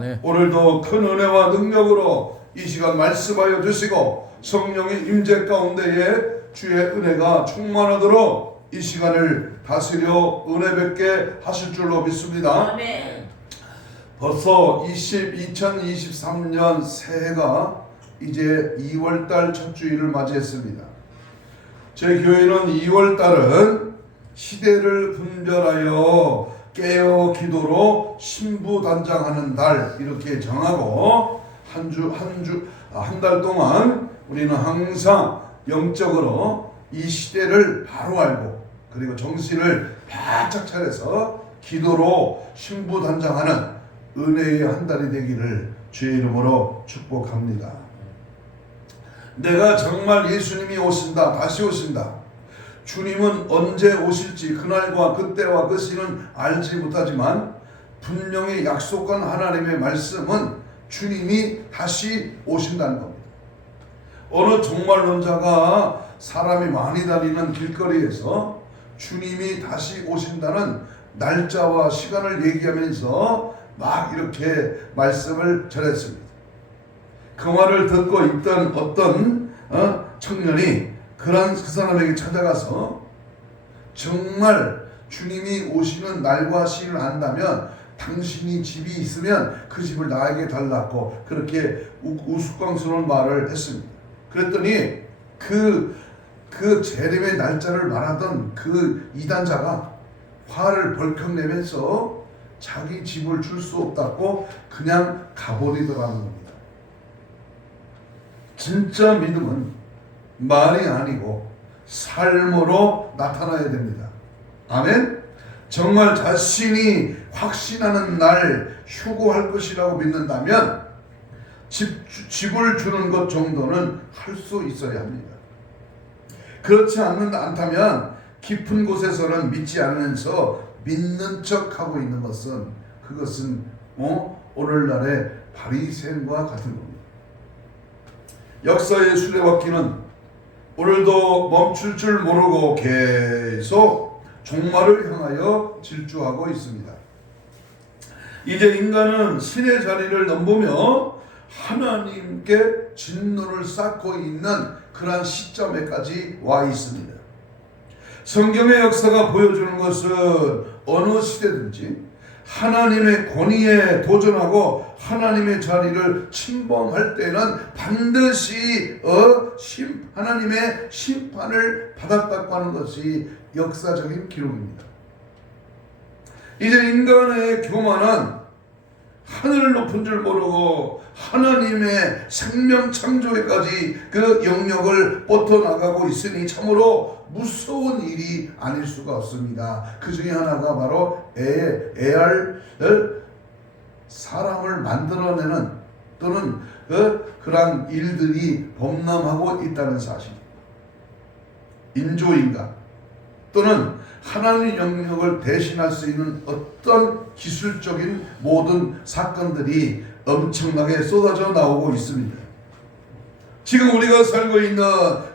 네. 오늘도 큰 은혜와 능력으로 이 시간 말씀하여 주시고 성령의 임재 가운데에 주의 은혜가 충만하도록 이 시간을 다스려 은혜 뵙게 하실 줄로 믿습니다. 아멘. 벌써 2023년 새해가 이제 2월달 첫 주일을 맞이했습니다. 제 교회는 2월달은 시대를 분별하여 깨어 기도로 신부단장하는 달 이렇게 정하고 한 달 동안 우리는 항상 영적으로 이 시대를 바로 알고 그리고 정신을 바짝 차려서 기도로 신부단장하는 은혜의 한 달이 되기를 주의 이름으로 축복합니다. 내가 정말 예수님이 오신다, 다시 오신다. 주님은 언제 오실지 그날과 그때와 그 시는 알지 못하지만 분명히 약속한 하나님의 말씀은 주님이 다시 오신다는 겁니다. 어느 종말론자가 사람이 많이 다니는 길거리에서 주님이 다시 오신다는 날짜와 시간을 얘기하면서 막 이렇게 말씀을 전했습니다. 그 말을 듣고 있던 어떤 청년이 그 사람에게 찾아가서 정말 주님이 오시는 날과 시를 안다면 당신이 집이 있으면 그 집을 나에게 달라고 그렇게 우스꽝스러운 말을 했습니다. 그랬더니 그 재림의 날짜를 말하던 그 이단자가 화를 벌컥 내면서 자기 집을 줄 수 없다고 그냥 가버리더라는 겁니다. 진짜 믿음은 말이 아니고 삶으로 나타나야 됩니다. 아멘? 정말 자신이 확신하는 날 휴고할 것이라고 믿는다면 집을 주는 것 정도는 할 수 있어야 합니다. 그렇지 않다면 깊은 곳에서는 믿지 않으면서 믿는 척하고 있는 그것은 오늘날의 바리새인과 같은 겁니다. 역사의 수레바퀴는 오늘도 멈출 줄 모르고 계속 종말을 향하여 질주하고 있습니다. 이제 인간은 신의 자리를 넘보며 하나님께 진노를 쌓고 있는 그러한 시점에까지 와 있습니다. 성경의 역사가 보여주는 것은 어느 시대든지 하나님의 권위에 도전하고 하나님의 자리를 침범할 때는 반드시 하나님의 심판을 받았다고 하는 것이 역사적인 기록입니다. 이제 인간의 교만은 하늘을 높은 줄 모르고 하나님의 생명 창조에까지 그 영역을 뻗어나가고 있으니 참으로 무서운 일이 아닐 수가 없습니다. 그 중에 하나가 바로 사람을 만들어내는 또는 그러한 일들이 범람하고 있다는 사실. 인조인간 또는 하나님 영역을 대신할 수 있는 어떤 기술적인 모든 사건들이 엄청나게 쏟아져 나오고 있습니다. 지금 우리가 살고 있는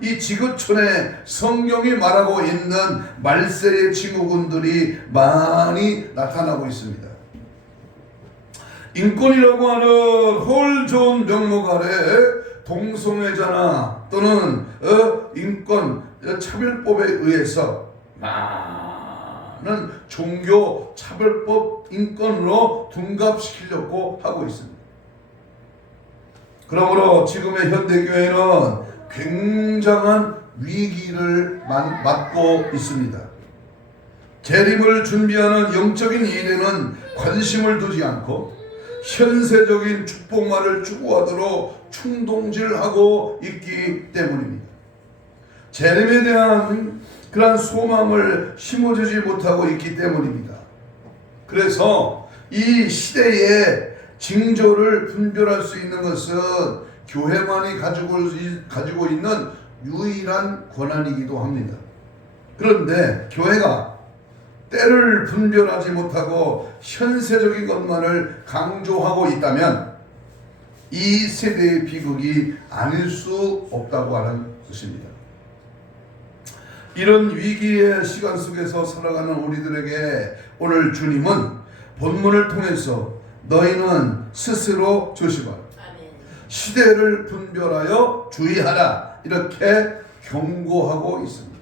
이 지구촌에 성경이 말하고 있는 말세의 증후군들이 많이 나타나고 있습니다. 인권이라고 하는 홀 좋은 명목 아래 동성애자나 또는 인권 차별법에 의해서 많은 종교 차별법 인권으로 둔갑시키려고 하고 있습니다. 그러므로 지금의 현대교회는 굉장한 위기를 맞고 있습니다. 재림을 준비하는 영적인 일에는 관심을 두지 않고 현세적인 축복만을 추구하도록 충동질하고 있기 때문입니다. 재림에 대한 그러한 소망을 심어주지 못하고 있기 때문입니다. 그래서 이 시대에 징조를 분별할 수 있는 것은 교회만이 가지고 있는 유일한 권한이기도 합니다. 그런데 교회가 때를 분별하지 못하고 현세적인 것만을 강조하고 있다면 이 세대의 비극이 아닐 수 없다고 하는 것입니다. 이런 위기의 시간 속에서 살아가는 우리들에게 오늘 주님은 본문을 통해서 너희는 스스로 조심하라. 시대를 분별하여 주의하라. 이렇게 경고하고 있습니다.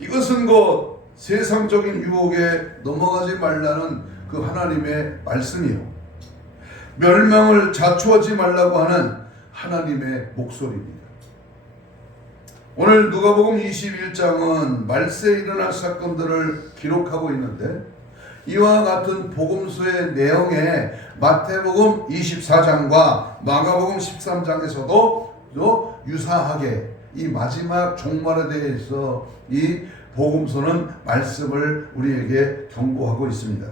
이것은 곧 세상적인 유혹에 넘어가지 말라는 그 하나님의 말씀이요, 멸망을 자초하지 말라고 하는 하나님의 목소리입니다. 오늘 누가복음 21장은 말세에 일어날 사건들을 기록하고 있는데, 이와 같은 복음서의 내용에 마태복음 24장과 마가복음 13장에서도 또 유사하게 이 마지막 종말에 대해서 이 복음서는 말씀을 우리에게 경고하고 있습니다.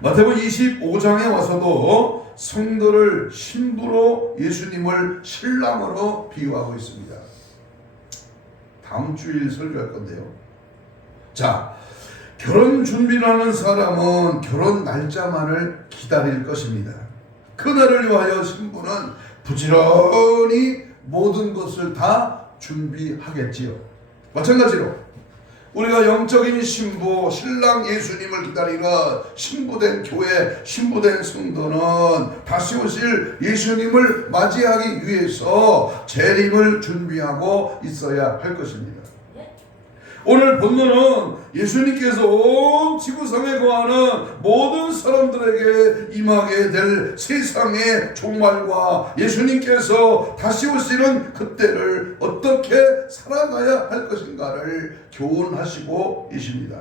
마태복음 25장에 와서도 성도를 신부로, 예수님을 신랑으로 비유하고 있습니다. 다음 주일 설교할 건데요. 자, 결혼 준비를 하는 사람은 결혼 날짜만을 기다릴 것입니다. 그날을 위하여 신부는 부지런히 모든 것을 다 준비하겠지요. 마찬가지로 우리가 영적인 신부, 신랑 예수님을 기다리는 신부된 교회, 신부된 성도는 다시 오실 예수님을 맞이하기 위해서 재림을 준비하고 있어야 할 것입니다. 오늘 본문은 예수님께서 온 지구상에 거하는 모든 사람들에게 임하게 될 세상의 종말과 예수님께서 다시 오시는 그때를 어떻게 살아가야 할 것인가를 교훈하시고 계십니다.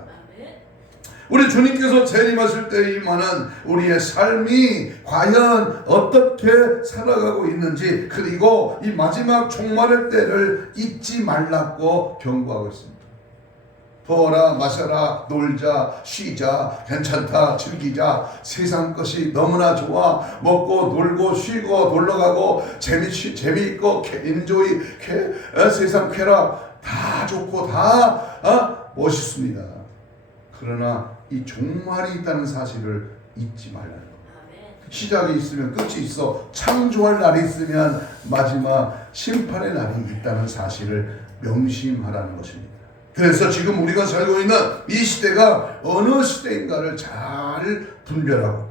우리 주님께서 재림하실 때 임하는 우리의 삶이 과연 어떻게 살아가고 있는지, 그리고 이 마지막 종말의 때를 잊지 말라고 경고하고 있습니다. 먹어라, 마셔라, 놀자, 쉬자, 괜찮다, 즐기자, 세상 것이 너무나 좋아, 먹고 놀고 쉬고 놀러가고 재미있고 엔조이, 세상 쾌락 다 좋고 다 멋있습니다. 그러나 이 종말이 있다는 사실을 잊지 말라는 겁니다. 시작이 있으면 끝이 있어. 창조할 날이 있으면 마지막 심판의 날이 있다는 사실을 명심하라는 것입니다. 그래서 지금 우리가 살고 있는 이 시대가 어느 시대인가를 잘 분별하고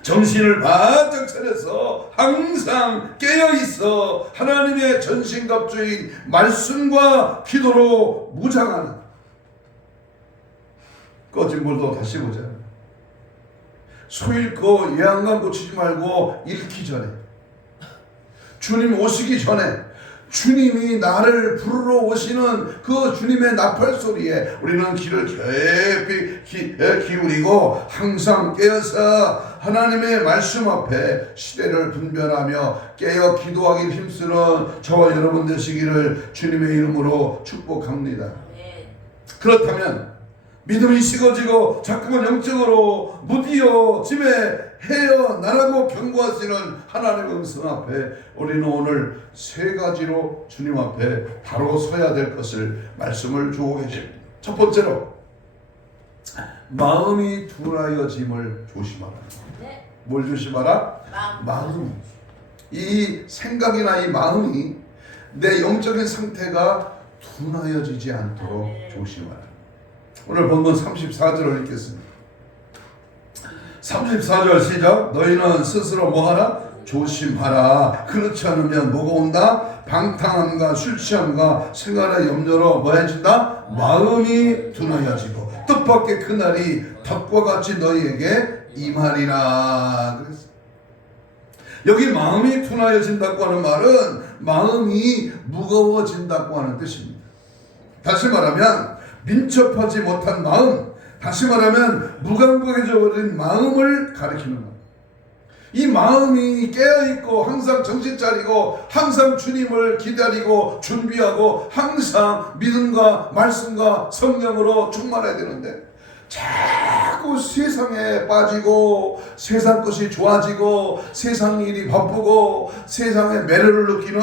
정신을 바짝 차려서 항상 깨어있어 하나님의 전신갑주인 말씀과 기도로 무장하는, 꺼진 불도 다시 보자. 소 잃고 예안감 고치지 말고 잃기 전에, 주님 오시기 전에, 주님이 나를 부르러 오시는 그 주님의 나팔 소리에 우리는 귀를 깊이 기울이고 항상 깨어서 하나님의 말씀 앞에 시대를 분별하며 깨어 기도하기 힘쓰는 저와 여러분 되시기를 주님의 이름으로 축복합니다. 그렇다면 믿음이 식어지고 자꾸만 영적으로 무디어짐에 헤어나라고 경고하시는 하나님의 음성 앞에 우리는 오늘 세 가지로 주님 앞에 바로 서야 될 것을 말씀을 주고 계십니다. 첫 번째로, 마음이 둔하여짐을 조심하라. 뭘 조심하라? 마음. 이 생각이나 이 마음이 내 영적인 상태가 둔하여지지 않도록 조심하라. 오늘 본문 34절을 읽겠습니다. 34절 시작. 너희는 스스로 뭐하라? 조심하라. 그렇지 않으면 뭐가 온다? 방탕함과 술 취함과 생활의 염려로 뭐해진다? 마음이 둔하여지고 뜻밖의 그날이 덕과 같이 너희에게 임하리라. 그랬어요. 여기 마음이 둔하여진다고 하는 말은 마음이 무거워진다고 하는 뜻입니다. 다시 말하면 민첩하지 못한 마음, 다시 말하면 무감각해져 버린 마음을 가리키는 겁니다. 이 마음이 깨어있고 항상 정신 차리고 항상 주님을 기다리고 준비하고 항상 믿음과 말씀과 성령으로 충만해야 되는데 자꾸 세상에 빠지고 세상 것이 좋아지고 세상 일이 바쁘고 세상에 매료를 느끼는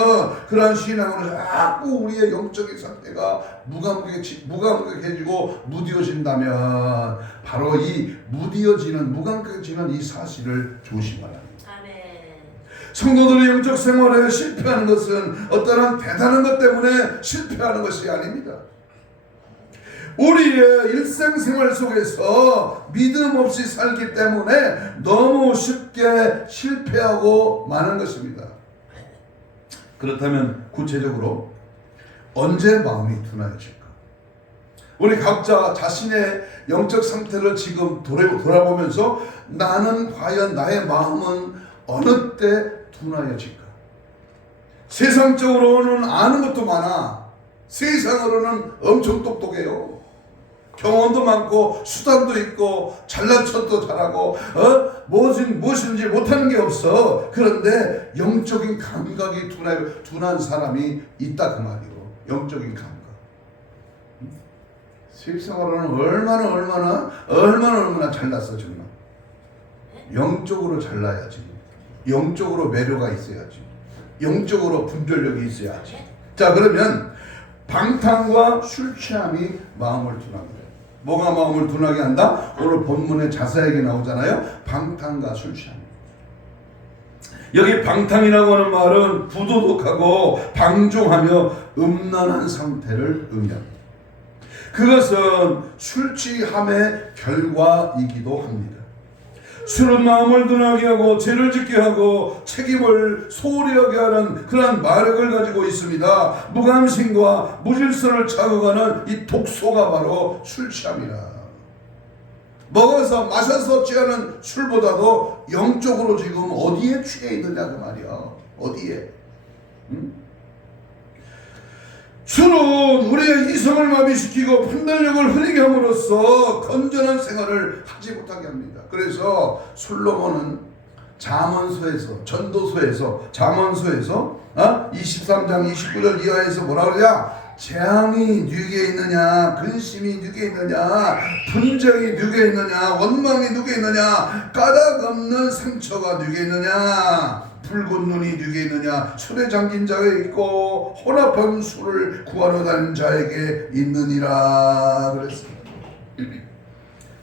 그러한 신앙으로 자꾸 우리의 영적인 상태가 무감각해지고 무디어진다면 바로 이 무디어지는 무감각해지는 이 사실을 조심하라. 성도들의 영적 생활에 실패하는 것은 어떠한 대단한 것 때문에 실패하는 것이 아닙니다. 우리의 일상생활 속에서 믿음 없이 살기 때문에 너무 쉽게 실패하고 마는 것입니다. 그렇다면 구체적으로 언제 마음이 둔해질까? 우리 각자 자신의 영적 상태를 지금 돌아보면서 나는 과연 나의 마음은 어느 때 둔해질까? 세상적으로는 아는 것도 많아. 세상으로는 엄청 똑똑해요. 경험도 많고 수단도 있고 잘난 척도 잘하고 무엇인지 못하는 게 없어. 그런데 영적인 감각이 둔한 사람이 있다 그 말이고, 영적인 감각. 세상으로는 얼마나 잘났어 정말. 영적으로 잘나야지. 영적으로 매료가 있어야지. 영적으로 분별력이 있어야지. 자, 그러면 방탕과 술 취함이 마음을 둔합니다. 뭐가 마음을 둔하게 한다? 오늘 본문에 자세하게 나오잖아요. 방탕과 술 취함. 여기 방탕이라고 하는 말은 부도덕하고 방종하며 음란한 상태를 의미합니다. 그것은 술 취함의 결과이기도 합니다. 술은 마음을 둔하게 하고 죄를 짓게 하고 책임을 소홀히 하게 하는 그러한 마력을 가지고 있습니다. 무감심과 무질서를 자극하는 이 독소가 바로 술 취함이라. 먹어서 마셔서 취하는 술보다도 영적으로 지금 어디에 취해 있느냐 그 말이야. 어디에? 술은 우리의 이성을 마비시키고 판단력을 흐리게 함으로써 건전한 생활을 하지 못하게 합니다. 그래서 솔로몬은 전도서에서 23장 29절 이하에서 뭐라 그러냐? 재앙이 누게 있느냐, 근심이 누게 있느냐, 분쟁이 누게 있느냐, 원망이 누게 있느냐, 까닭 없는 상처가 누게 있느냐, 붉은 눈이 누게 있느냐, 술에 잠긴 자가 있고 혼합한 술을 구하러 다니는 자에게 있느니라 그랬습니다.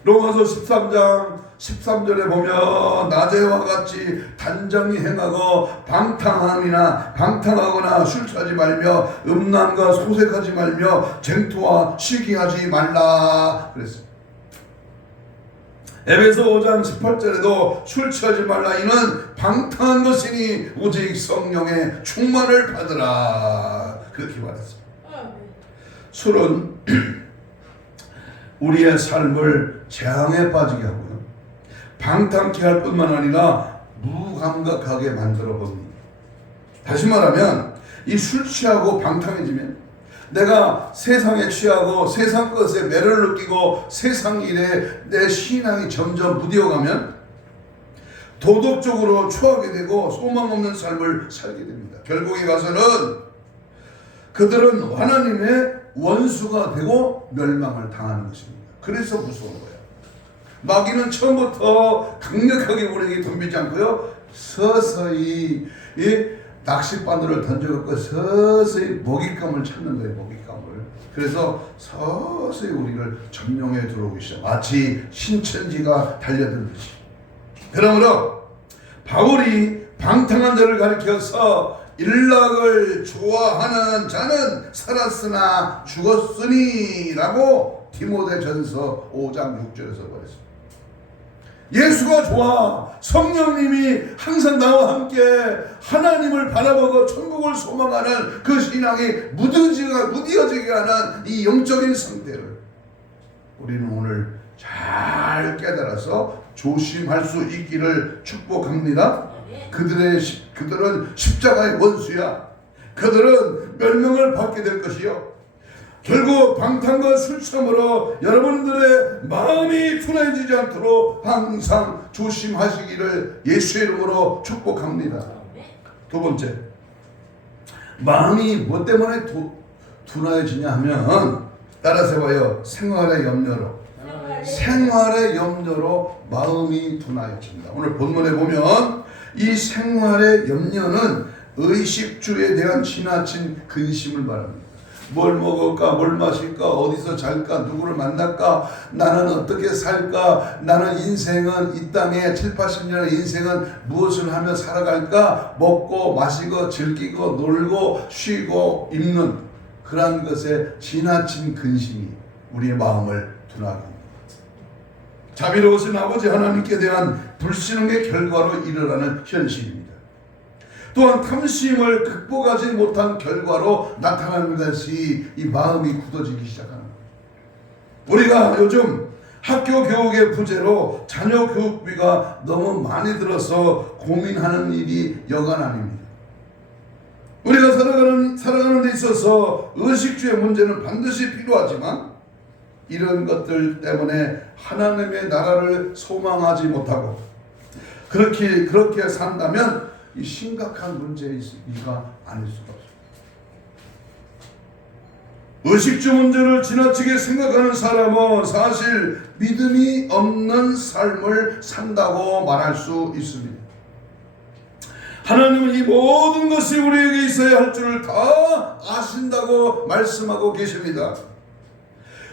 로마서 13장 13절에 보면 낮에와 같이 단정히 행하고 방탕하거나 술 취하지 말며 음란과 소색하지 말며 쟁투와 시기하지 말라 그랬습니다. 에베소 5장 18절에도 술 취하지 말라 이는 방탕한 것이니 오직 성령의 충만을 받으라 그렇게 말했습니다. 술은 우리의 삶을 재앙에 빠지게 하고요, 방탕케 할 뿐만 아니라 무감각하게 만들어 봅니다. 다시 말하면 이 술 취하고 방탕해지면 내가 세상에 취하고 세상 것에 매료를 느끼고 세상 일에 내 신앙이 점점 무뎌가면 도덕적으로 초하게 되고 소망 없는 삶을 살게 됩니다. 결국에 가서는 그들은 하나님의 원수가 되고 멸망을 당하는 것입니다. 그래서 무서운 거예요. 마귀는 처음부터 강력하게 우리에게 덤비지 않고요, 서서히 이 낚싯바늘을 던져갖고 서서히 먹잇감을 찾는 거예요. 먹잇감을. 그래서 서서히 우리를 점령해 들어오기 시작. 마치 신천지가 달려들듯이. 그러므로 바울이 방탕한 자를 가리켜서 일락을 좋아하는 자는 살았으나 죽었으니 라고 디모데전서 5장 6절에서 말했습니다. 예수가 좋아. 성령님이 항상 나와 함께 하나님을 바라보고 천국을 소망하는 그 신앙이 무뎌지게 하는 이 영적인 상태를 우리는 오늘 잘 깨달아서 조심할 수 있기를 축복합니다. 그들은 십자가의 원수야. 그들은 멸망을 받게 될 것이요, 결국 방탕과 술취함으로 여러분들의 마음이 둔해지지 않도록 항상 조심하시기를 예수의 이름으로 축복합니다. 두 번째, 마음이 뭐 때문에 둔해지냐 하면 따라서 해봐요. 생활의 염려로 마음이 둔해집니다. 오늘 본문에 보면 이 생활의 염려는 의식주에 대한 지나친 근심을 말합니다. 뭘 먹을까, 뭘 마실까, 어디서 잘까, 누구를 만날까, 나는 어떻게 살까, 나는 인생은 이 땅에 7, 80년의 인생은 무엇을 하며 살아갈까, 먹고 마시고 즐기고 놀고 쉬고 입는 그러한 것에 지나친 근심이 우리의 마음을 둔하게 합니다. 자비로우신 아버지 하나님께 대한 불신앙의 결과로 일어나는 현실입니다. 또한 탐심을 극복하지 못한 결과로 나타나는 것이 이 마음이 굳어지기 시작하는 겁니다. 우리가 요즘 학교 교육의 부재로 자녀 교육비가 너무 많이 들어서 고민하는 일이 여간 아닙니다. 우리가 살아가는 데 있어서 의식주의 문제는 반드시 필요하지만 이런 것들 때문에 하나님의 나라를 소망하지 못하고 그렇게 산다면 이 심각한 문제이가 아닐 수가 없습니다. 의식주 문제를 지나치게 생각하는 사람은 사실 믿음이 없는 삶을 산다고 말할 수 있습니다. 하나님은 이 모든 것이 우리에게 있어야 할 줄을 다 아신다고 말씀하고 계십니다.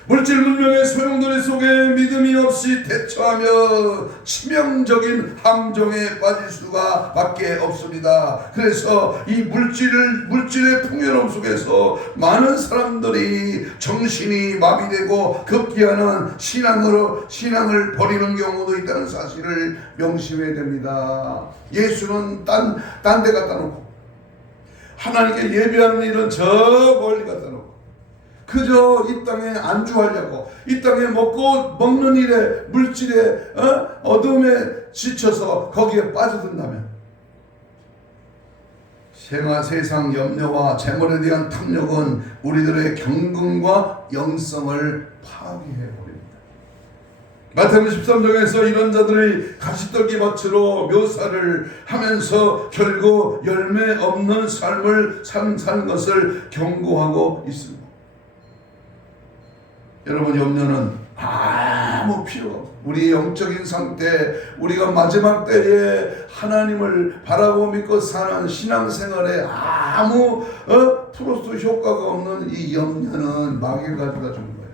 물질 문명의 소용돌이 속에 믿음이 없이 대처하며 치명적인 함정에 빠질 수가 밖에 없습니다. 그래서 이 물질의 풍요로움 속에서 많은 사람들이 정신이 마비되고 급기야는 신앙을 버리는 경우도 있다는 사실을 명심해야 됩니다. 예수는 딴 데 갖다 놓고 하나님께 예배하는 일은 저 멀리 갖다 놓고 그저 이 땅에 안주하려고 이 땅에 먹는 일에 물질에 어둠에 지쳐서 거기에 빠져든다면 세상 염려와 재물에 대한 탐욕은 우리들의 경건과 영성을 파괴해버립니다. 마태복음 13장에서 이런 자들의 가시떨기 밭으로 묘사를 하면서 결국 열매 없는 삶을 사는 것을 경고하고 있습니다. 여러분, 염려는 아무 필요가 없어요. 우리의 영적인 상태, 우리가 마지막 때에 하나님을 바라고 믿고 사는 신앙생활에 아무 플러스 효과가 없는 이 염려는 마귀가 가져다 주는 거예요.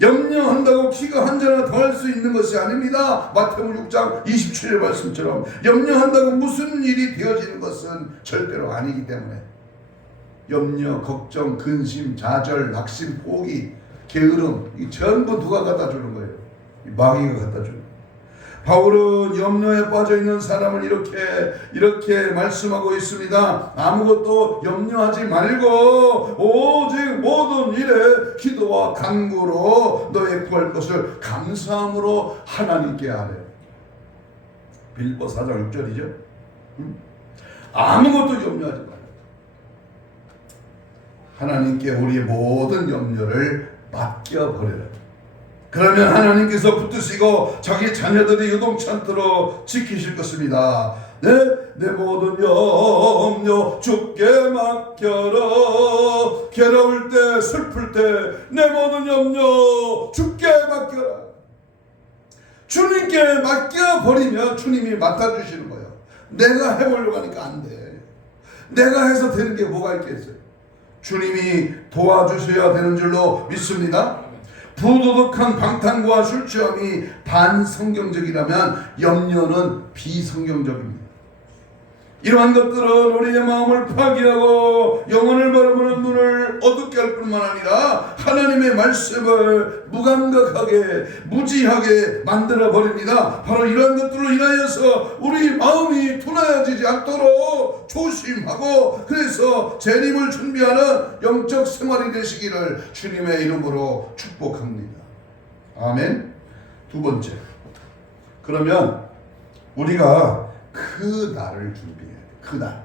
염려한다고 키가 한 자나 더 할 수 있는 것이 아닙니다. 마태복음 6장 27절 말씀처럼 염려한다고 무슨 일이 되어지는 것은 절대로 아니기 때문에 염려, 걱정, 근심, 좌절, 낙심, 포기, 게으름, 이 전부 누가 갖다 주는 거예요? 마귀가 갖다 주는 거예요. 바울은 염려에 빠져 있는 사람을 이렇게 말씀하고 있습니다. 아무것도 염려하지 말고 오직 모든 일에 기도와 간구로 너의 구할 것을 감사함으로 하나님께 아뢰. 빌립보 4장 6절이죠. 아무것도 염려하지 말고 하나님께 우리의 모든 염려를 맡겨버려라. 그러면 하나님께서 붙드시고 자기 자녀들이 요동치 않도록 지키실 것입니다. 내 모든 염려 주께 맡겨라. 괴로울 때, 슬플 때 내 모든 염려 주께 맡겨라. 주님께 맡겨버리면 주님이 맡아주시는 거예요. 내가 해보려고 하니까 안 돼. 내가 해서 되는 게 뭐가 있겠어요? 주님이 도와주셔야 되는 줄로 믿습니다. 부도덕한 방탕과 술 취함이 반성경적이라면 염려는 비성경적입니다. 이러한 것들은 우리의 마음을 파괴하고 영혼을 바라보는 눈을 어둡게 할 뿐만 아니라 하나님의 말씀을 무감각하게 무지하게 만들어 버립니다. 바로 이러한 것들로 인하여서 우리 마음이 둔하여지지 않도록 조심하고 그래서 재림을 준비하는 영적 생활이 되시기를 주님의 이름으로 축복합니다. 아멘. 두 번째, 그러면 우리가 그 날을 준비해야 돼. 그 날.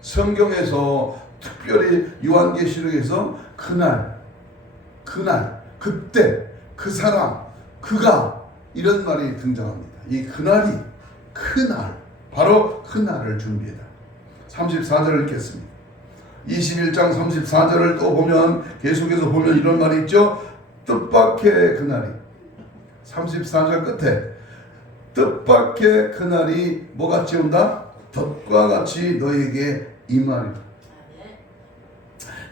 성경에서 특별히 요한계시록에서 그날, 그때, 그 사람, 그가 이런 말이 등장합니다. 이 그날이 그날, 바로 그날을 준비해라. 34절을 읽겠습니다. 21장 34절을 또 보면 계속해서 보면 이런 말이 있죠. 뜻밖의 그날이 34절 끝에 뜻밖의 그날이 뭐같이 온다? 덫과 같이 너에게 임하리라.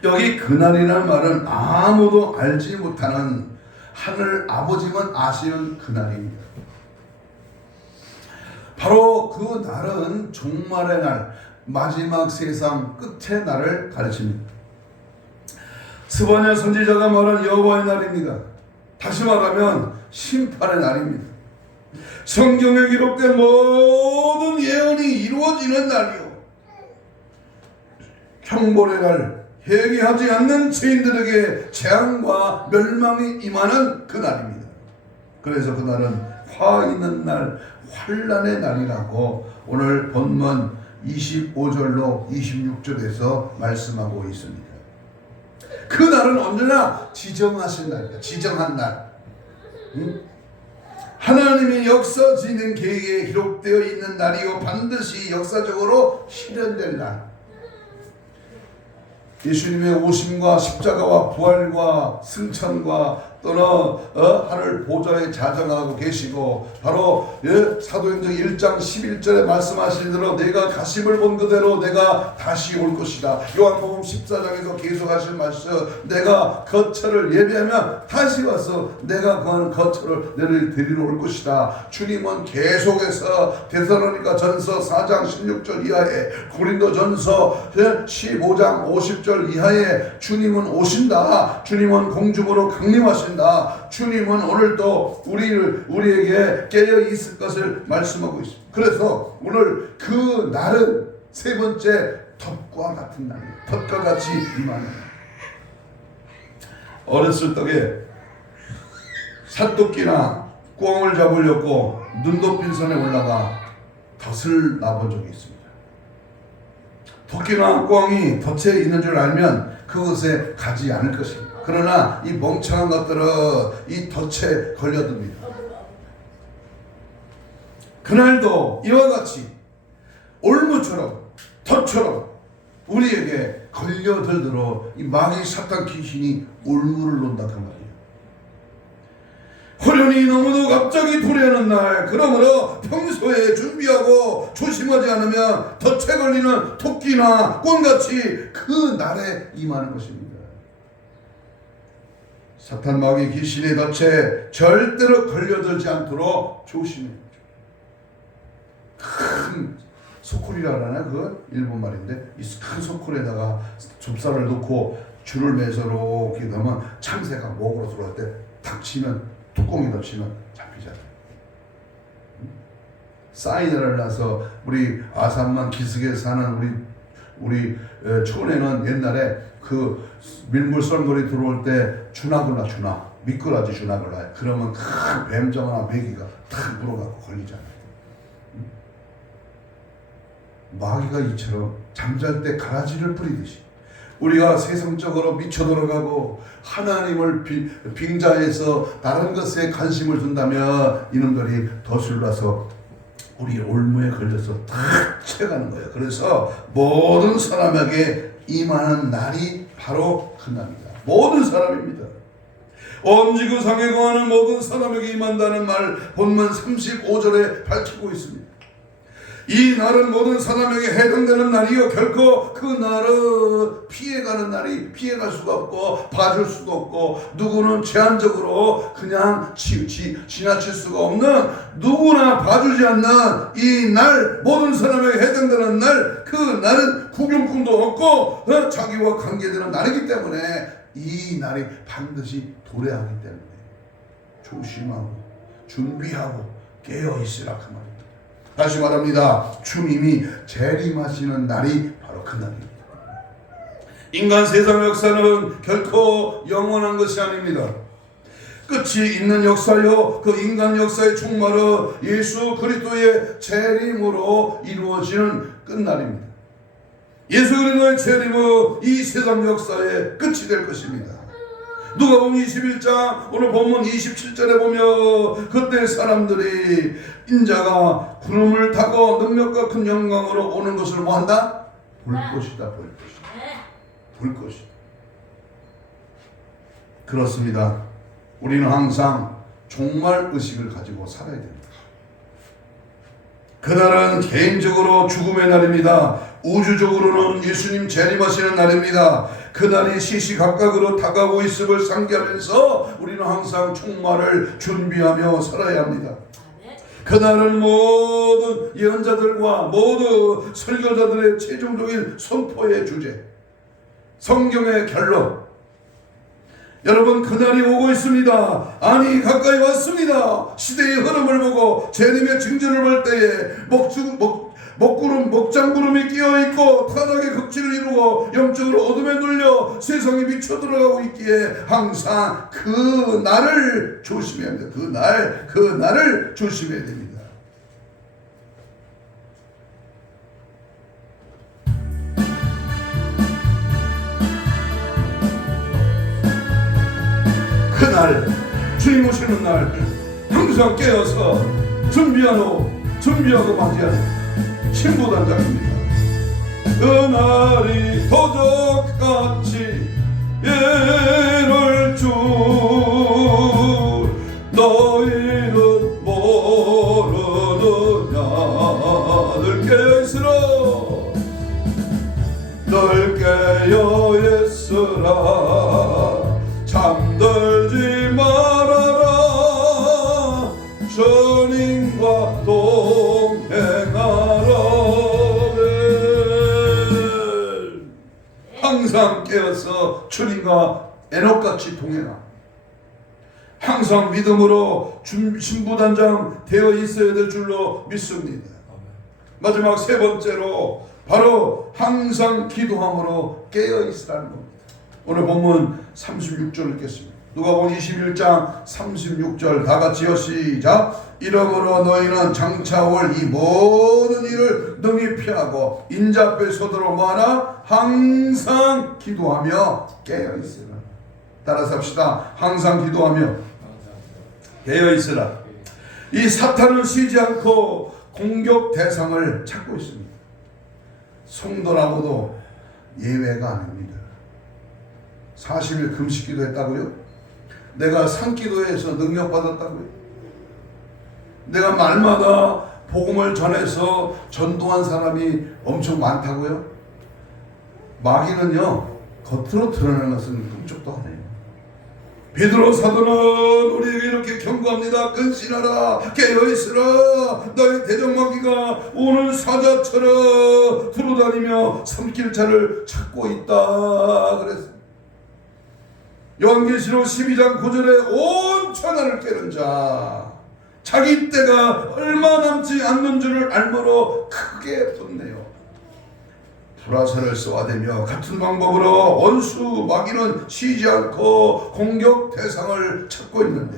여기 그날이라는 말은 아무도 알지 못하는 하늘 아버지만 아시는 그날입니다. 바로 그 날은 종말의 날, 마지막 세상 끝의 날을 가르칩니다. 스바냐 선지자가 말한 여호와의 날입니다. 다시 말하면 심판의 날입니다. 성경에 기록된 모든 예언이 이루어지는 날이요, 형벌의 날, 회개하지 않는 죄인들에게 재앙과 멸망이 임하는 그 날입니다. 그래서 그날은 화 있는 날, 환난의 날이라고 오늘 본문 25절로 26절에서 말씀하고 있습니다. 그 날은 언제나 지정하신 날입니다. 지정한 날. 하나님의 역사 진행 계획에 기록되어 있는 날이요, 반드시 역사적으로 실현될 날. 예수님의 오심과 십자가와 부활과 승천과 또는 하늘 보좌에 자정하고 계시고, 바로 사도행전 1장 11절에 말씀하신 대로 내가 가심을 본 그대로 내가 다시 올 것이다. 요한복음 14장에서 계속 하신 말씀, 내가 거처를 예비하면 다시 와서 내가 구하는 거처를 너를 데리러 올 것이다. 주님은 계속해서 데살로니가 전서 4장 16절 이하에, 고린도 전서 15장 50절 이하에 주님은 오신다. 주님은 공중으로 강림하신다. 주님은 오늘도 우리에게 깨어 있을 것을 말씀하고 있습니다. 그래서 오늘 그 날은 세 번째 덫과 같은 날이에요. 덫과 같이 임하는 날. 어렸을 적에 삿도끼나 꿩을 잡으려고 눈 높인 산에 올라가 덫을 놔본 적이 있습니다. 토끼나 꿩이 덫에 있는 줄 알면 그것에 가지 않을 것입니다. 그러나 이 멍청한 것들은 이 덫에 걸려듭니다. 그날도 이와 같이 올무처럼 덫처럼 우리에게 걸려들도록 이 마귀 사탄 귀신이 올무를 놓는다 그 말이에요. 호련히 너무도 갑자기 도래하는 날, 그러므로 평소에 준비하고 조심하지 않으면 덫에 걸리는 토끼나 꿩같이 그 날에 임하는 것입니다. 사탄 마귀 귀신의 덫에 절대로 걸려들지 않도록 조심해야 돼요. 큰 소쿠리라 그러나 그 일본 말인데, 이 큰 소쿠리에다가 좁쌀을 넣고 줄을 매서 이렇게 넣으면 참새가 목으로 들어갈 때 탁 치면, 뚜껑이 덮치면 잡히잖아요. 사이다를 놔서 우리 아산만 기슭에 사는 우리 촌에는 옛날에 그 밀물 썰물이 들어올 때 주낙을 놔, 주낙, 미꾸라지 주낙을 놔요. 그러면 큰 뱀장어나 메기가 탁 물어가고 걸리잖아요. 마귀가 이처럼 잠잘 때 가라지를 뿌리듯이 우리가 세상적으로 미쳐 들어가고 하나님을 빙자해서 다른 것에 관심을 둔다면 이놈들이 덫을 놔서 우리 올무에 걸려서 탁 채가는 거예요. 그래서 모든 사람에게 임하는 날이 바로 그 날입니다. 모든 사람입니다. 온 지구상에 거하는 모든 사람에게 임한다는 말 본문 35절에 밝히고 있습니다. 이 날은 모든 사람에게 해당되는 날이요, 결코 그 날은 피해가는 날이, 피해갈 수가 없고 봐줄 수가 없고 누구는 제한적으로 그냥 지나칠 수가 없는, 누구나 봐주지 않는 이 날, 모든 사람에게 해당되는 날, 그 날은 구경꾼도 없고 자기와 관계되는 날이기 때문에 이 날이 반드시 도래하기 때문에 조심하고 준비하고 깨어있으라 그 말입니다. 다시 말합니다. 주님이 재림하시는 날이 바로 그 날입니다. 인간 세상 역사는 결코 영원한 것이 아닙니다. 끝이 있는 역사요, 그 인간 역사의 종말은 예수 그리스도의 재림으로 이루어지는 끝날입니다. 예수 그리스도의 재림은 이 세상 역사의 끝이 될 것입니다. 누가복음 21장 오늘 본문 27절에 보면 그때 사람들이 인자가 구름을 타고 능력과 큰 영광으로 오는 것을 뭐한다? 볼 것이다. 볼 것이다. 볼 것이다. 그렇습니다. 우리는 항상 종말 의식을 가지고 살아야 됩니다. 그날은 개인적으로 죽음의 날입니다. 우주적으로는 예수님 재림하시는 날입니다. 그날이 시시각각으로 다가오고 있음을 상기하면서 우리는 항상 종말을 준비하며 살아야 합니다. 그날은 모든 예언자들과 모든 설교자들의 최종적인 선포의 주제, 성경의 결론, 여러분, 그날이 오고 있습니다. 아니, 가까이 왔습니다. 시대의 흐름을 보고 재림의 징조를 볼 때에 목장구름이 끼어있고 타락의 극치를 이루고 영적으로 어둠에 눌려 세상이 미쳐들어가고 있기에 항상 그 날을 조심해야 합니다. 그 날을 조심해야 됩니다. 그날, 주님 오시는 날 항상 깨어서 준비하고 맞이하는 신부단장입니다. 그날이 도적같이 예를 줄 너희는 모르느냐. 늘 깨어있으라, 늘 깨어있으라. 잠들지 말아라. 주님과 동행하라. 항상 깨어서 주님과 에녹같이 동행하라. 항상 믿음으로 신부단장 되어 있어야 될 줄로 믿습니다. 마지막 세 번째로 바로 항상 기도함으로 깨어 있으라는 겁니다. 오늘 본문 36절 읽겠습니다. 누가복음 21장 36절 다 같이요, 시작. 이러므로 너희는 장차 올 이 모든 일을 능히 피하고 인자 앞에 서도록 뭐하라? 항상 기도하며 깨어 있으라. 따라서 합시다. 항상 기도하며 깨어 있으라. 이 사탄은 쉬지 않고 공격 대상을 찾고 있습니다. 성도라고도 예외가 아닙니다. 40일 금식 기도했다고요? 내가 산기도에서 능력받았다고요? 내가 말마다 복음을 전해서 전도한 사람이 엄청 많다고요? 마귀는요, 겉으로 드러내는 것은 꿈쩍도 안 해요. 베드로 사도는 우리에게 이렇게 경고합니다. 근신하라, 깨어있으라. 너의 대적마귀가 오는 사자처럼 두루다니며 삼킬자를 찾고 있다 그랬습니다. 요한계시록 12장 9절에 온 천하를 깨는 자, 자기 때가 얼마 남지 않는 줄을 알므로 크게 분내요. 불화살을 쏘아대며 같은 방법으로 원수 마귀는 쉬지 않고 공격 대상을 찾고 있는데,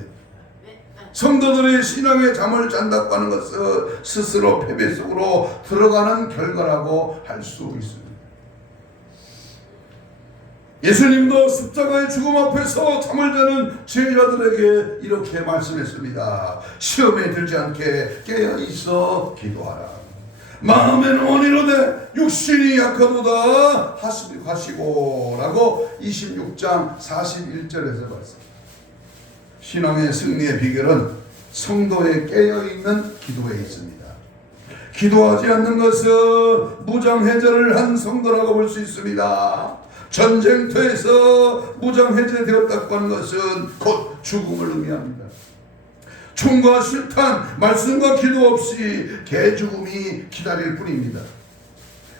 성도들의 신앙의 잠을 잔다고 하는 것은 스스로 패배 속으로 들어가는 결과라고 할 수 있습니다. 예수님도 십자가의 죽음 앞에서 잠을 자는 제자들에게 이렇게 말씀했습니다. 시험에 들지 않게 깨어있어 기도하라. 마음에는 원이로되 육신이 약하도다 하시고 라고 26장 41절에서 말씀. 신앙의 승리의 비결은 성도의 깨어있는 기도에 있습니다. 기도하지 않는 것은 무장해제를 한 성도라고 볼 수 있습니다. 전쟁터에서 무장해제되었다고 하는 것은 곧 죽음을 의미합니다. 총과 실탄, 말씀과 기도 없이 개죽음이 기다릴 뿐입니다.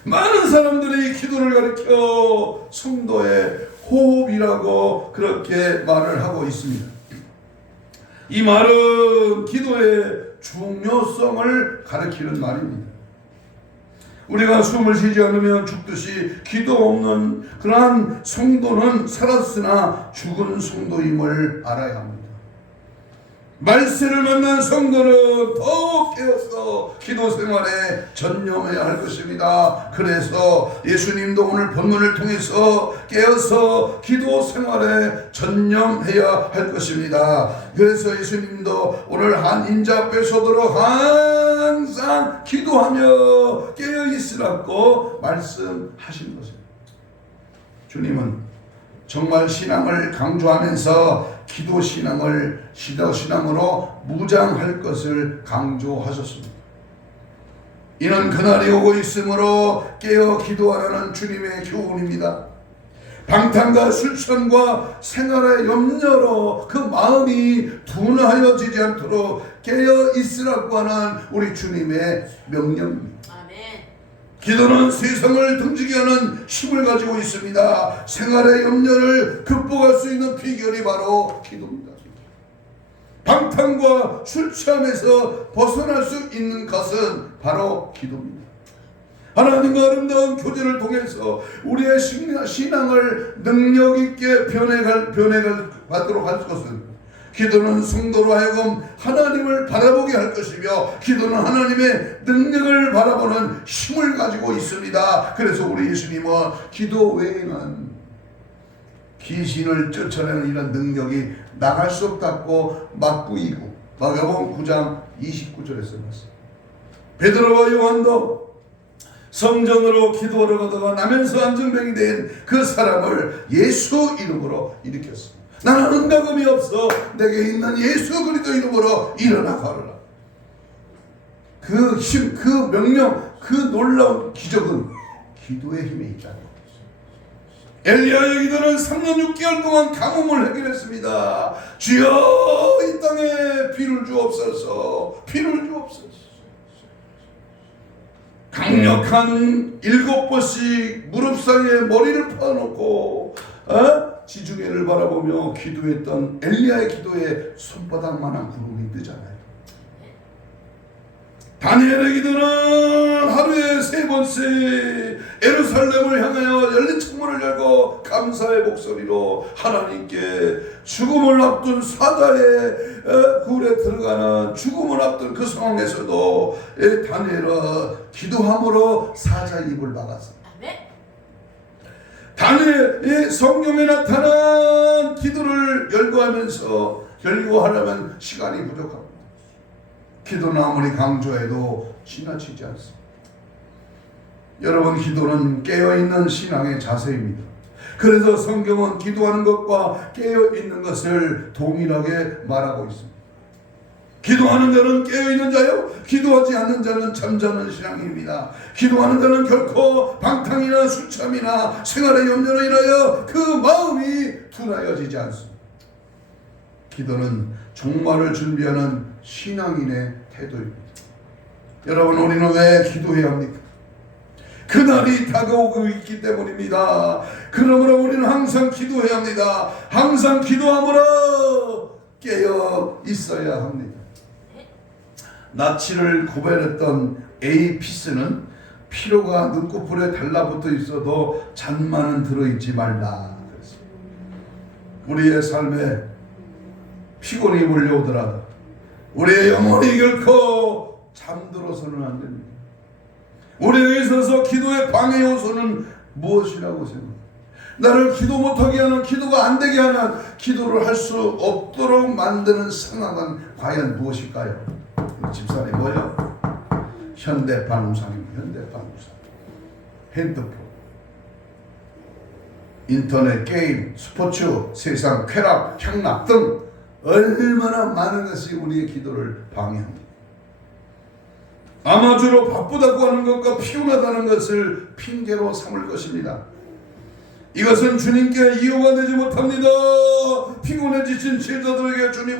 많은 사람들이 기도를 가리켜 성도의 호흡이라고 그렇게 말을 하고 있습니다. 이 말은 기도의 중요성을 가리키는 말입니다. 우리가 숨을 쉬지 않으면 죽듯이 기도 없는 그러한 성도는 살았으나 죽은 성도임을 알아야 합니다. 말세를 만난 성도는 더욱 깨어서 기도 생활에 전념해야 할 것입니다. 그래서 예수님도 오늘 본문을 통해서 깨어서 기도 생활에 전념해야 할 것입니다. 그래서 예수님도 오늘 한 인자 앞에 서도록 항상 기도하며 깨어 있으라고 말씀하신 것입니다. 주님은 정말 신앙을 강조하면서 기도 신앙으로 무장할 것을 강조하셨습니다. 이는 그날이 오고 있으므로 깨어 기도하라는 주님의 교훈입니다. 방탕과 술천과 생활의 염려로 그 마음이 둔하여지지 않도록 깨어 있으라고 하는 우리 주님의 명령입니다. 기도는 세상을 등지게 하는 힘을 가지고 있습니다. 생활의 염려를 극복할 수 있는 비결이 바로 기도입니다. 방탕과 술 취함에서 벗어날 수 있는 것은 바로 기도입니다. 하나님과 아름다운 교제를 통해서 우리의 신앙을 능력 있게 변해가도록 할 것은, 기도는 성도로 하여금 하나님을 바라보게 할 것이며, 기도는 하나님의 능력을 바라보는 힘을 가지고 있습니다. 그래서 우리 예수님은 기도 외에는 귀신을 쫓아내는 이런 능력이 나갈 수 없다고 맞부이고, 마가복음 9장 29절에 써놨습니다. 베드로와 요한도 성전으로 기도하러 가다가 나면서 안정병이 된 그 사람을 예수 이름으로 일으켰습니다. 나는 은가금이 없어, 내게 있는 예수 그리스도 이름으로 일어나 걸어라. 그 힘, 그 명령, 그 놀라운 기적은 기도의 힘에 있다는 것입니다. 엘리야의 기도는 3년 6개월 동안 가뭄을 해결했습니다. 주여 이 땅에 비를 주옵소서, 비를 주옵소서. 강력한 7번씩 무릎 사이에 머리를 파놓고 지중해를 바라보며 기도했던 엘리야의 기도에 손바닥만한 구름이 뜨잖아요. 다니엘의 기도는 하루에 3번씩 예루살렘을 향하여 열린 창문을 열고 감사의 목소리로 하나님께 죽음을 앞둔 사자의 굴에 들어가는 죽음을 앞둔 그 상황에서도 다니엘은 기도함으로 사자의 입을 막았습니다. 다니엘이 성경에 나타난 기도를 열거하려면 시간이 부족합니다. 기도는 아무리 강조해도 지나치지 않습니다. 여러분, 기도는 깨어있는 신앙의 자세입니다. 그래서 성경은 기도하는 것과 깨어있는 것을 동일하게 말하고 있습니다. 기도하는 자는 깨어있는 자요, 기도하지 않는 자는 잠자는 신앙입니다. 기도하는 자는 결코 방탕이나 술참이나 생활의 염려로 인하여 그 마음이 둔하여지지 않습니다. 기도는 종말을 준비하는 신앙인의 태도입니다. 여러분, 우리는 왜 기도해야 합니까? 그날이 다가오고 있기 때문입니다. 그러므로 우리는 항상 기도해야 합니다. 항상 기도함으로 깨어 있어야 합니다. 나치를 고발했던 에이피스는 피로가 눈꺼풀에 달라붙어 있어도 잔만은 들어있지 말라 그랬습니다. 우리의 삶에 피곤이 몰려오더라도 우리의 영혼이 결코 잠들어서는 안 됩니다. 우리에게 있어서 기도의 방해 요소는 무엇이라고 생각합니까? 나를 기도 못하게 하는, 기도가 안 되게 하는, 기도를 할 수 없도록 만드는 상황은 과연 무엇일까요? 집사람이 뭐요? 현대판 우상입니다. 현대판 우상. 핸드폰, 인터넷, 게임, 스포츠, 세상 쾌락, 향락 등 얼마나 많은 것이 우리의 기도를 방해합니다. 아마주로 바쁘다고 하는 것과 피곤하다는 것을 핑계로 삼을 것입니다. 이것은 주님께 이유가 되지 못합니다. 피곤해 지친 제자들에게 주님은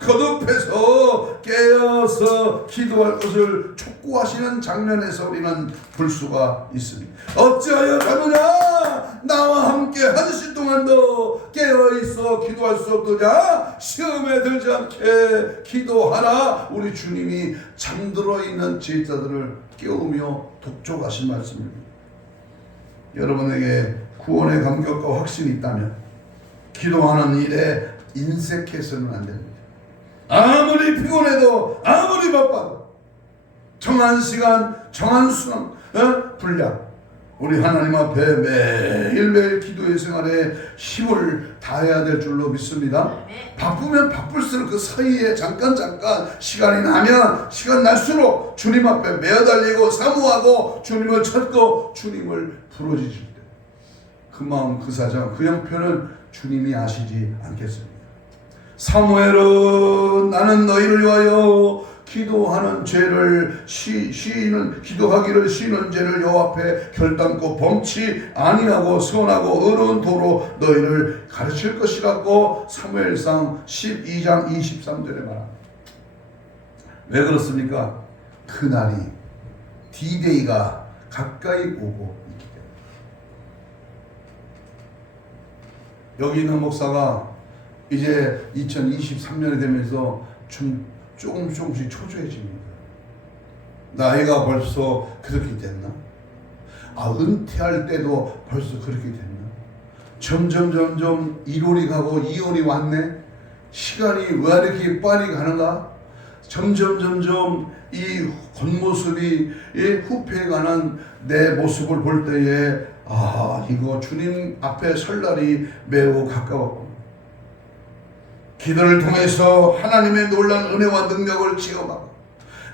거듭해서 깨어서 기도할 것을 촉구하시는 장면에서 우리는 볼 수가 있습니다. 어찌하여 자느냐? 나와 함께 한 시 동안도 깨어있어 기도할 수 없더냐? 시험에 들지 않게 기도하라. 우리 주님이 잠들어 있는 제자들을 깨우며 독촉하신 말씀입니다. 여러분에게 구원의 감격과 확신이 있다면 기도하는 일에 인색해서는 안 됩니다. 아무리 피곤해도, 아무리 바빠도 정한 시간, 정한 수능, 분량, 우리 하나님 앞에 매일매일 기도의 생활에 힘을 다해야 될 줄로 믿습니다. 바쁘면 바쁠수록 그 사이에 잠깐 시간이 나면, 시간 날수록 주님 앞에 매어달리고 사모하고 주님을 찾고 주님을 부르짖을 때 그 마음, 그 사정, 그 형편은 주님이 아시지 않겠습니까? 사무엘은 나는 너희를 위하여 기도하는 죄를 기도하기를 쉬는 죄를 여호와 앞에 결단코 범치 아니하고 선하고 의로운 도로 너희를 가르칠 것이라고 사무엘상 12장 23절에 말합니다. 왜 그렇습니까? 그날이 D-Day가 가까이 오고 있기 때문에. 여기 있는 목사가 이제 2023년이 되면서 좀 조금씩 초조해집니다. 나이가 벌써 그렇게 됐나? 은퇴할 때도 벌써 그렇게 됐나? 점점 1월이 가고 2월이 왔네? 시간이 왜 이렇게 빨리 가는가? 점점 이 겉모습이 후패가는 내 모습을 볼 때에 이거 주님 앞에 설 날이 매우 가까웠구나. 기도를 통해서 하나님의 놀라운 은혜와 능력을 체험하고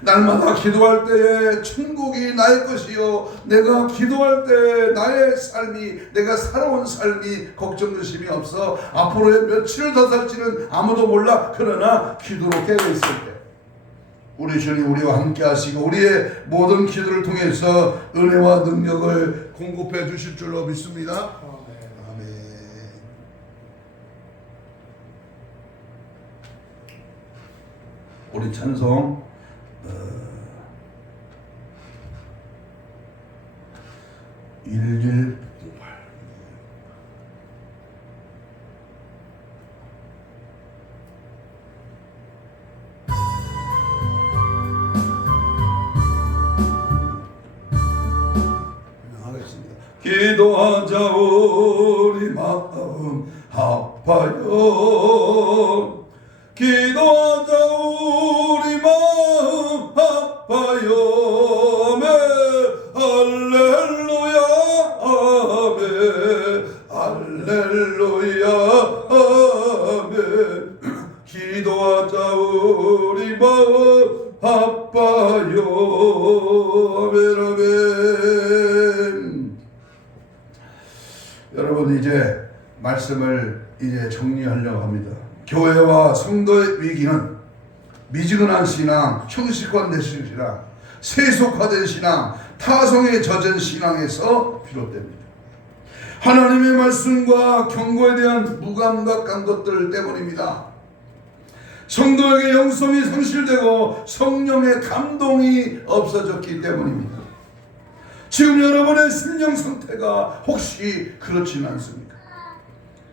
날마다 기도할 때에 천국이 나의 것이요 내가 기도할 때 나의 삶이 내가 살아온 삶이 걱정의심이 없어 앞으로의 며칠을 더 살지는 아무도 몰라. 그러나 기도로 깨어있을 때 우리 주님 우리와 함께 하시고 우리의 모든 기도를 통해서 은혜와 능력을 공급해 주실 줄로 믿습니다. 아멘. 우리 찬송 11 기도하자 우리 마음 아파요. 기도하자 우리 마음 아파요. 아멘 할렐루야 아멘 할렐루야 아멘. 기도하자 우리 마음 아파요. 아멘 아멘. 여러분 이제 말씀을 이제 정리하려고 합니다. 교회와 성도의 위기는 미지근한 신앙, 형식화된 신앙, 세속화된 신앙, 타성에 젖은 신앙에서 비롯됩니다. 하나님의 말씀과 경고에 대한 무감각한 것들 때문입니다. 성도에게 영성이 상실되고 성령의 감동이 없어졌기 때문입니다. 지금 여러분의 심령 상태가 혹시 그렇지는 않습니까?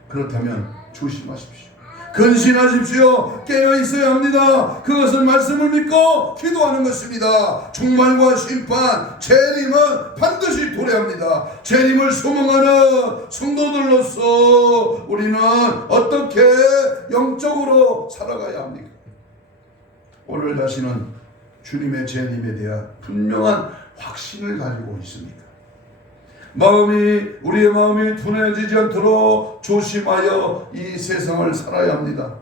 그렇다면 조심하십시오. 근신하십시오. 깨어 있어야 합니다. 그것은 말씀을 믿고 기도하는 것입니다. 종말과 심판, 재림은 반드시 도래합니다. 재림을 소망하는 성도들로서 우리는 어떻게 영적으로 살아가야 합니까? 오늘 자신은 주님의 재림에 대한 분명한 확신을 가지고 있습니까? 우리의 마음이 둔해지지 않도록 조심하여 이 세상을 살아야 합니다.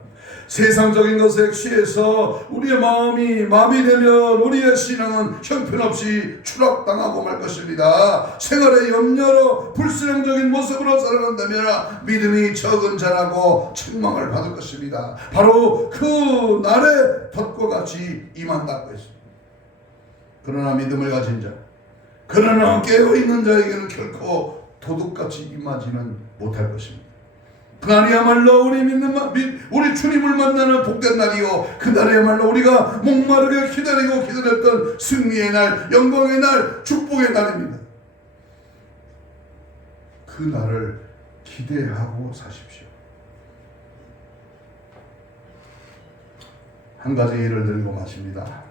세상적인 것에 취해서 우리의 마음이 마비되면 우리의 신앙은 형편없이 추락당하고 말 것입니다. 생활의 염려로 불신앙적인 모습으로 살아간다면 믿음이 적은 자라고 책망을 받을 것입니다. 바로 그 날에 덫과 같이 임한다고 했습니다. 그러나 믿음을 가진 자, 그러나 깨어있는 자에게는 결코 도둑같이 임하지는 못할 것입니다. 그날이야말로 우리 주님을 만나는 복된 날이요, 그날이야말로 우리가 목마르게 기다렸던 승리의 날, 영광의 날, 축복의 날입니다. 그 날을 기대하고 사십시오. 한 가지 예를 들고 마십니다.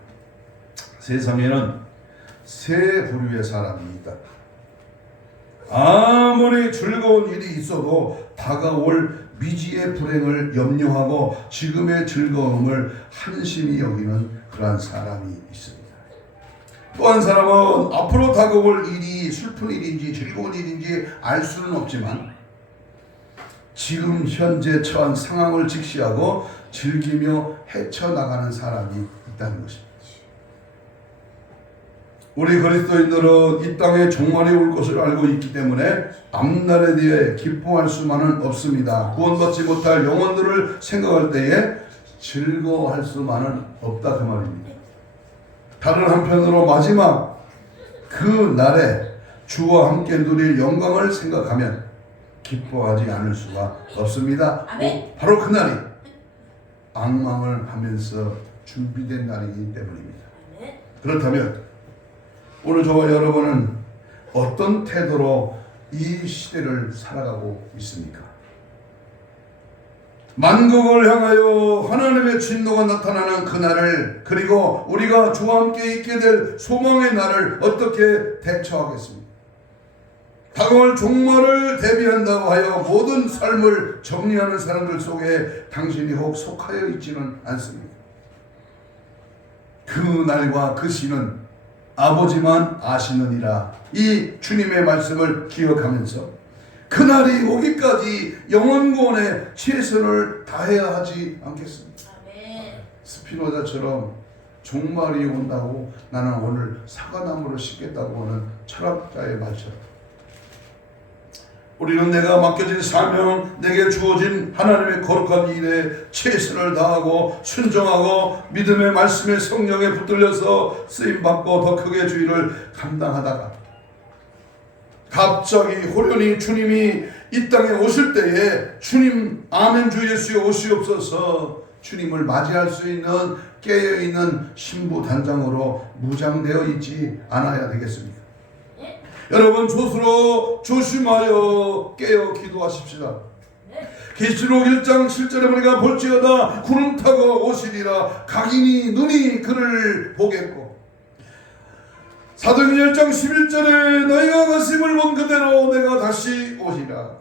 세상에는 세 부류의 사람이 있다. 아무리 즐거운 일이 있어도 다가올 미지의 불행을 염려하고 지금의 즐거움을 한심히 여기는 그러한 사람이 있습니다. 또 한 사람은 앞으로 다가올 일이 슬픈 일인지 즐거운 일인지 알 수는 없지만 지금 현재 처한 상황을 직시하고 즐기며 헤쳐나가는 사람이 있다는 것입니다. 우리 그리스도인들은 이 땅에 종말이 올 것을 알고 있기 때문에 앞날에 대해 기뻐할 수만은 없습니다. 구원받지 못할 영혼들을 생각할 때에 즐거워할 수만은 없다 그 말입니다. 다른 한편으로 마지막 그 날에 주와 함께 누릴 영광을 생각하면 기뻐하지 않을 수가 없습니다. 바로 그 날이 앙망을 하면서 준비된 날이기 때문입니다. 그렇다면 오늘 저와 여러분은 어떤 태도로 이 시대를 살아가고 있습니까? 만국을 향하여 하나님의 진노가 나타나는 그날을, 그리고 우리가 주와 함께 있게 될 소망의 날을 어떻게 대처하겠습니까? 다가올 종말을 대비한다고 하여 모든 삶을 정리하는 사람들 속에 당신이 혹 속하여 있지는 않습니다. 그 날과 그 시는 아버지만 아시느니라. 이 주님의 말씀을 기억하면서 그날이 오기까지 영원권에 최선을 다해야 하지 않겠습니까? 스피노자처럼 종말이 온다고 나는 오늘 사과나무를 심겠다고 하는 철학자의 말처럼 우리는 내가 맡겨진 사명, 내게 주어진 하나님의 거룩한 일에 최선을 다하고 순종하고 믿음의 말씀에 성령에 붙들려서 쓰임받고 더 크게 주의를 감당하다가 갑자기 호련히 주님이 이 땅에 오실 때에 주님 아멘 주 예수에 오시옵소서 주님을 맞이할 수 있는 깨어있는 신부단장으로 무장되어 있지 않아야 되겠습니까? 여러분 조수로 조심하여 깨어 기도하십시다. 계시록 1장 7절에 보니까 볼지어다 구름 타고 오시리라 각인이 눈이 그를 보겠고 사도행전 1장 11절에 너희가 가심을 본 그대로 내가 다시 오리라.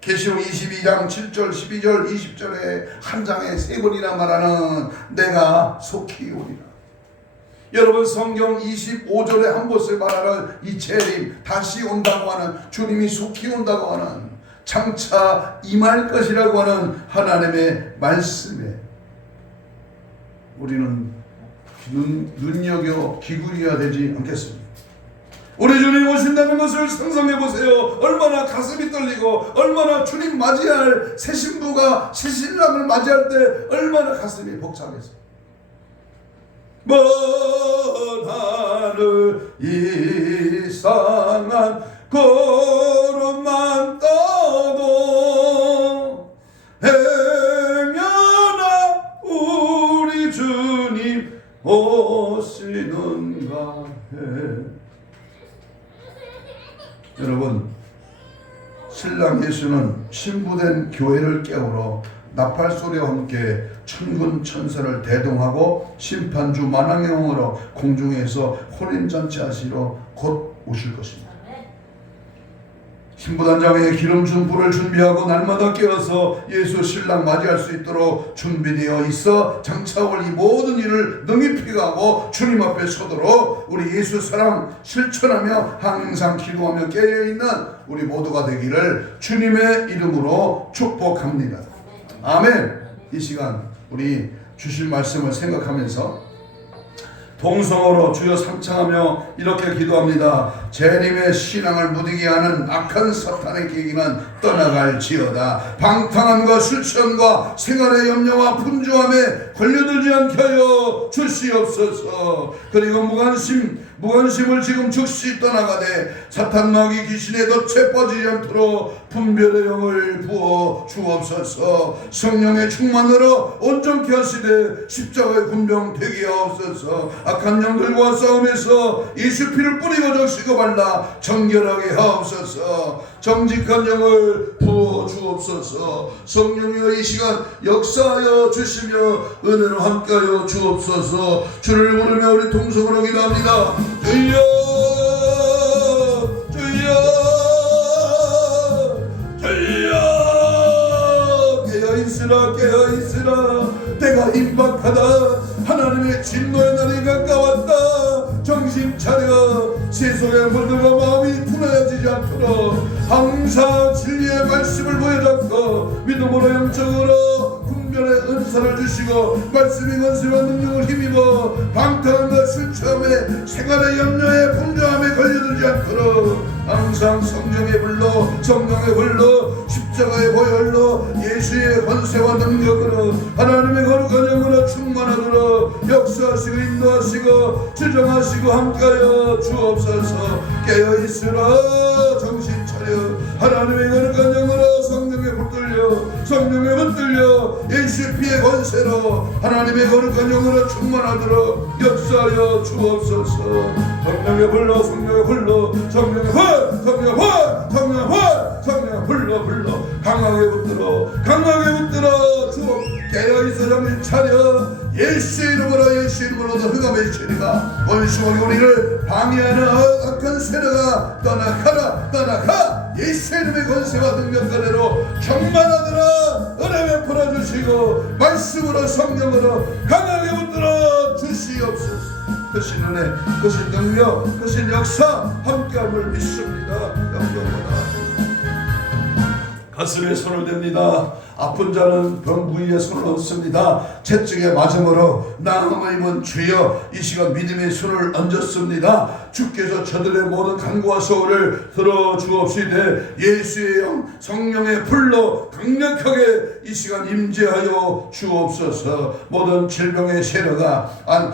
계시록 22장 7절 12절 20절에 한 장에 3번이나 말하는 내가 속히 오리라. 여러분 성경 25절에 한 곳에 말하는 이 재림 다시 온다고 하는 주님이 속히 온다고 하는 장차 임할 것이라고 하는 하나님의 말씀에 우리는 눈여겨 기울여야 되지 않겠습니까? 우리 주님 오신다는 것을 상상해 보세요. 얼마나 가슴이 떨리고 얼마나 주님 맞이할 새 신부가 새 신랑을 맞이할 때 얼마나 가슴이 벅차겠어요. 먼 하늘 이상한 구름만 떠도 행여나 우리 주님 오시는가 해. 여러분 신랑 예수는 신부된 교회를 깨우러 나팔소리와 함께 천군 천사를 대동하고 심판주 만왕의 영으로 공중에서 혼인잔치 하시러 곧 오실 것입니다. 신부단장에 기름 준 불을 준비하고 날마다 깨어서 예수 신랑 맞이할 수 있도록 준비되어 있어 장차 올 이 모든 일을 능히 피하고 주님 앞에 서도록 우리 예수 사랑 실천하며 항상 기도하며 깨어있는 우리 모두가 되기를 주님의 이름으로 축복합니다. 아멘. 이 시간 우리 주실 말씀을 생각하면서 동성으로 주여 삼창하며 이렇게 기도합니다. 재림의 신앙을 무디게 하는 악한 사탄의 계기는 떠나갈지어다. 방탕함과 술취함과 생활의 염려와 분주함에 걸려들지 않게 하여 주시옵소서. 그리고 무관심을 지금 즉시 떠나가되 사탄 마귀 귀신의 덫에 빠지지 않도록 분별의 영을 부어 주옵소서. 성령의 충만으로 온전케 하시되 십자가의 군병 되게 하옵소서. 악한 영들과 싸움에서 예수 피를 뿌리고 적시고 발라 정결하게 하옵소서. 정직한 영을 부어 주옵소서. 성령이여 이 시간 역사하여 주시며 은혜로 함께하여 주옵소서. 주를 부르며 우리 동성으로 기도합니다. 주여 주여 주여 깨어있으라 깨어있으라. 때가 임박하다. 하나님의 진노의 날이 가까웠다. 정신 차려. 세속의 물들과 마음이 분해지지 않도록 항상 진리의 말씀을 보여잡고 믿음으로 영적으로 분별의 은사를 주시고 말씀의 권세와 능력을 힘입어 방탕함과 술취함에 생활의 염려에 분주함에 걸려들지 않도록 항상 성령의 불로 성령의 불로 십자가의 보혈로 예수의 권세와 능력으로 하나님의 거룩한 영으로 충만하도록 역사하시고 인도하시고 주정하시고 함께하여 주옵소서. 깨어있으라. 정신 차려. 하나님의 거룩한 영으로 성령에 붙들려 성령에 붙들려 예수의 피의 권세로 하나님의 거룩한 영으로 충만하도록 역사하여 주옵소서. 성령의 불러 성령의 불러 성령의 불 성령의 불 성령의 불 성령의 불러 강하게 붙들어 주옵. 깨어있어 정신 차려. 예수의 이름으로 너 흑암의 세력아 원수하게 우리를 방해하는 악한 세력아 떠나가. 예수의 이름의 권세와 능력 아래로 충만하더라. 은혜를 풀어주시고 말씀으로 성령으로 강하게 붙들어 주시옵소서. 크신 은혜, 크신 능력, 크신 역사 함께함을 믿습니다. 영광받아. 가슴에 손을 댑니다. 아픈 자는 병 부위에 손을 얹습니다. 채찍에 맞음으로 나음을 입은 주여 이 시간 믿음의 손을 얹었습니다. 주께서 저들의 모든 간구와 소원을 들어주옵시되 예수의 영 성령의 불로 강력하게 이 시간 임재하여 주옵소서. 모든 질병의 세력아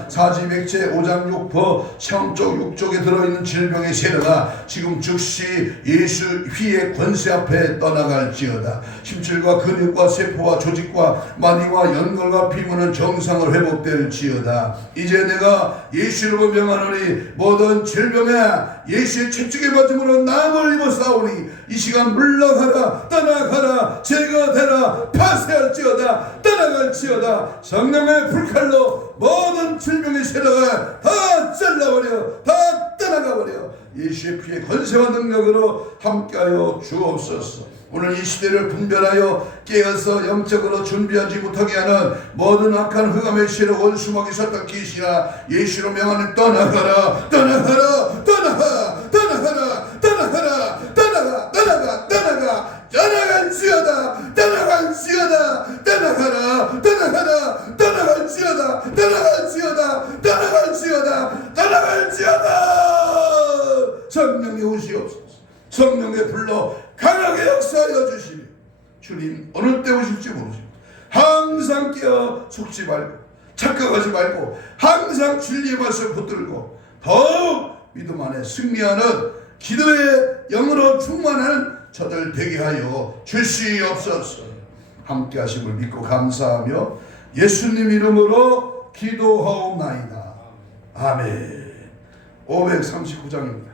사지맥제 오장육부 성적 육족에 들어있는 질병의 세력아 지금 즉시 예수 휘의 권세 앞에 떠나갈지어다. 심줄과 근육과 세포와 조직과 마디와 연골과 피부는 정상을 회복될지어다. 이제 내가 예수 이름으로 명하노니 모든 질병에 예수의 채찍에 맞음으로 나음을 입어 싸우니 이 시간 물러가라 떠나가라 제거되라 파쇄할지어다 떠나갈지어다. 성령의 불칼로 모든 질병의 세력을 다 잘라버려 다 떠나가버려 예수의 피의 권세와 능력으로 함께하여 주옵소서. 오늘 이 시대를 분별하여 깨어서 영적으로 준비하지 못하게 하는 모든 악한 흑암의 세력 원수막이 섰던 계시라 예수로 명하는 떠나가라 떠나가라 떠나가 떠나가라 떠나가라 떠나가 떠나가 떠나가 떠나갈지어다 떠나갈지어다 떠나가라 떠나가라 떠나갈지어다 떠나갈지어다 떠나갈지어다 떠나갈지어다. 성령이 오시옵소서. 성령의 불러 강하게 역사하여 주시니 주님 어느 때 오실지 모르시고 항상 깨어 속지 말고 착각하지 말고 항상 진리의 말씀을 붙들고 더욱 믿음 안에 승리하는 기도의 영으로 충만한 저들 되게 하여 주시옵소서. 함께 하심을 믿고 감사하며 예수님 이름으로 기도하옵나이다. 아멘. 539장입니다.